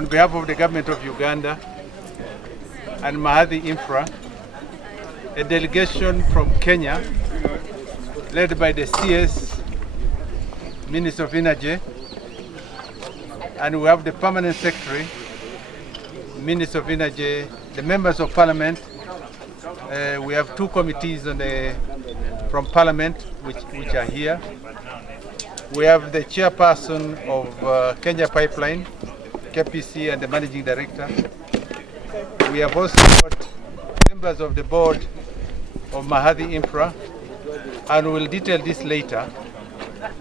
on behalf of the government of Uganda and Mahathi Infra, a delegation from Kenya led by the CS, Minister of Energy, and we have the Permanent Secretary, Minister of Energy, the members of Parliament. We have two committees from Parliament which are here. We have the chairperson of Kenya Pipeline, KPC, and the managing director. We have also got members of the board of Mahathi Infra, and we'll detail this later.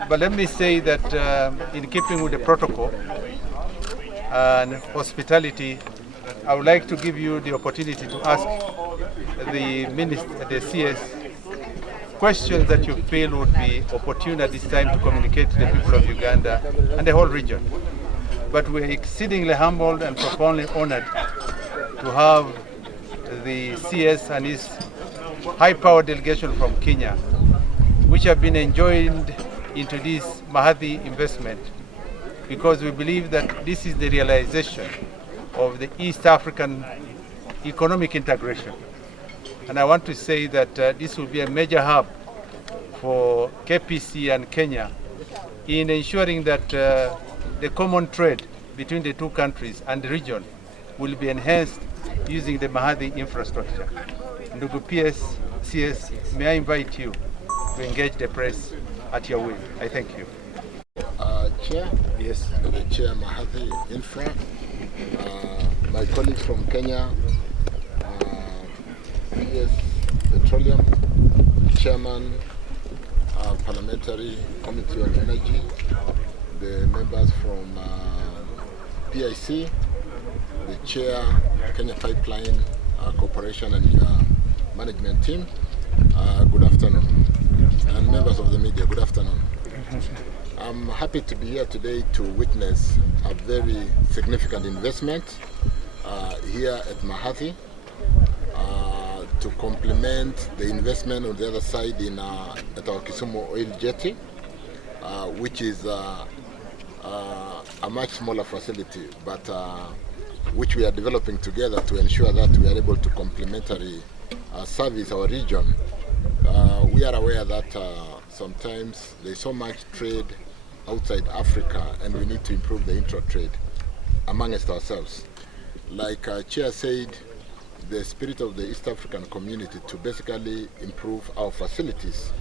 But let me say that in keeping with the protocol and hospitality, I would like to give you the opportunity to ask the CS questions that you feel would be opportune at this time to communicate to the people of Uganda and the whole region. But we're exceedingly humbled and profoundly honored to have the CS and his high-powered delegation from Kenya, which have been enjoined into this Mahathi investment, because we believe that this is the realization of the East African economic integration. And I want to say that this will be a major hub for KPC and Kenya in ensuring that the common trade between the two countries and the region will be enhanced using the Mahathi infrastructure. Ndugu CS, may I invite you to engage the press at your will. I thank you. Chair? Yes. The Chair Mahathi Infra, my colleagues from Kenya, PS Petroleum, Chairman, Parliamentary Committee on Energy, the members from PIC, the Chair, Kenya Pipeline Corporation, and your management team, good afternoon. And members of the media, good afternoon. I'm happy to be here today to witness a very significant investment here at Mahathi to complement the investment on the other side at our Kisumu oil jetty, which is a much smaller facility, but which we are developing together to ensure that we are able to complementary service our region. We are aware that sometimes there's so much trade outside Africa, and we need to improve the intra-trade amongst ourselves. Like Chair said, the spirit of the East African community to basically improve our facilities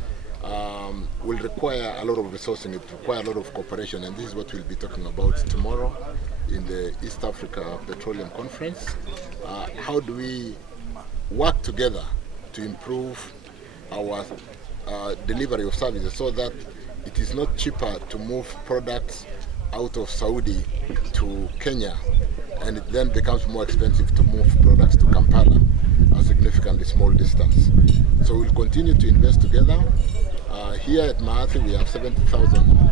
will require a lot of resourcing, it requires a lot of cooperation, and this is what we'll be talking about tomorrow in the East Africa Petroleum Conference. How do we work together to improve our delivery of services so that it is not cheaper to move products out of Saudi to Kenya, and it then becomes more expensive to move products to Kampala, a significantly small distance. So we'll continue to invest together. Here at Mahathi we have 70,000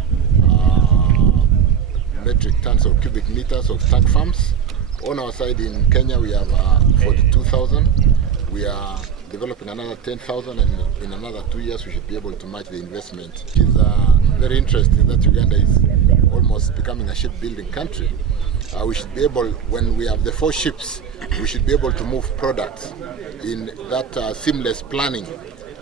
metric tons or cubic meters of tank farms. On our side in Kenya we have 42,000. We are developing another 10,000, and in another 2 years we should be able to match the investment. It is very interesting that Uganda is almost becoming a shipbuilding country. We should be able, when we have the 4 ships, we should be able to move products in that seamless planning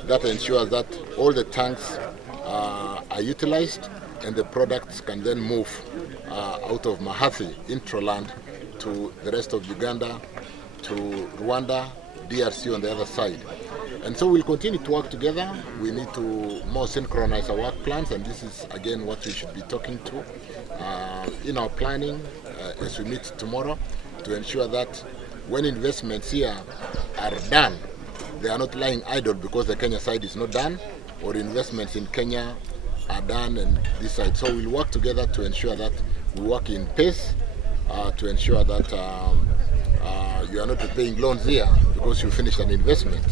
that ensures that all the tanks are utilized and the products can then move out of Mahathi, intraland, to the rest of Uganda, to Rwanda, DRC on the other side. And so we'll continue to work together. We need to more synchronize our work plans, and this is again what we should be talking to in our planning as we meet tomorrow, to ensure that when investments here are done, they are not lying idle because the Kenya side is not done, or investments in Kenya are done and this side. So we'll work together to ensure that we work in pace, to ensure that you are not repaying loans here because you finished an investment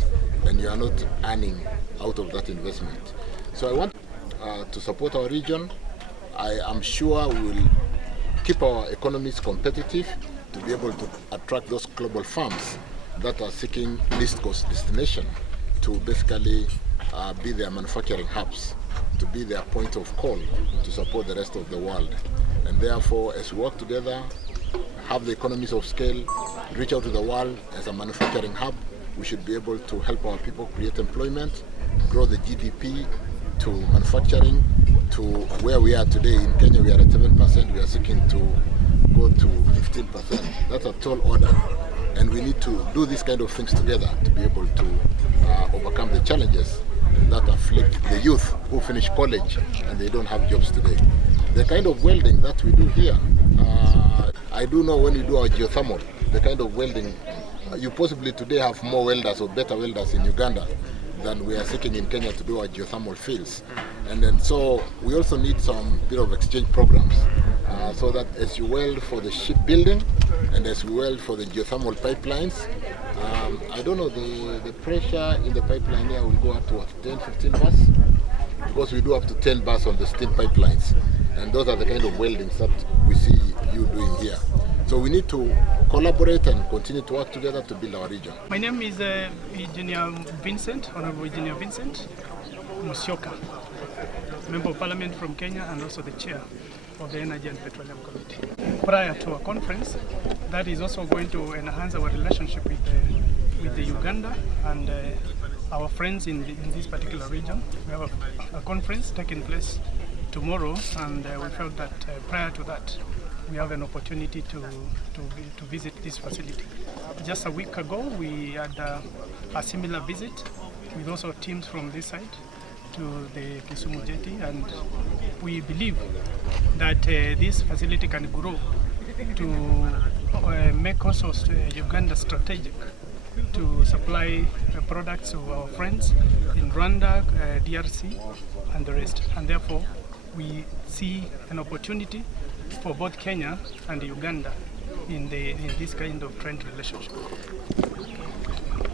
and you are not earning out of that investment. So I want to support our region. I am sure we will keep our economies competitive to be able to attract those global firms that are seeking least cost destination to basically be their manufacturing hubs, to be their point of call to support the rest of the world. And therefore, as we work together, have the economies of scale, reach out to the world as a manufacturing hub. We should be able to help our people create employment, grow the GDP to manufacturing, to where we are today. In Kenya, we are at 7%. We are seeking to go to 15%. That's a tall order. And we need to do these kind of things together to be able to overcome the challenges that afflict the youth who finish college and they don't have jobs today. The kind of welding that we do here, I do know when we do our geothermal, the kind of welding, you possibly today have more welders or better welders in Uganda than we are seeking in Kenya to do our geothermal fields. And then so we also need some bit of exchange programs so that as you weld for the shipbuilding and as we weld for the geothermal pipelines, I don't know, the pressure in the pipeline here will go up to 10, 15 bars, because we do up to 10 bars on the steam pipelines. And those are the kind of weldings that we see you doing here. So we need to collaborate and continue to work together to build our region. My name is Engineer Vincent, Honorable Engineer Vincent Musyoka, Member of Parliament from Kenya and also the Chair of the Energy and Petroleum Committee. Prior to a conference that is also going to enhance our relationship with the Uganda and our friends in this particular region. We have a conference taking place tomorrow, and we felt that prior to that we have an opportunity to visit this facility. Just a week ago we had a similar visit with also teams from this side to the Kisumu jetty, and we believe that this facility can grow to make also Uganda strategic to supply products to our friends in Rwanda, DRC and the rest. And therefore we see an opportunity for both Kenya and Uganda in this kind of trade relationship.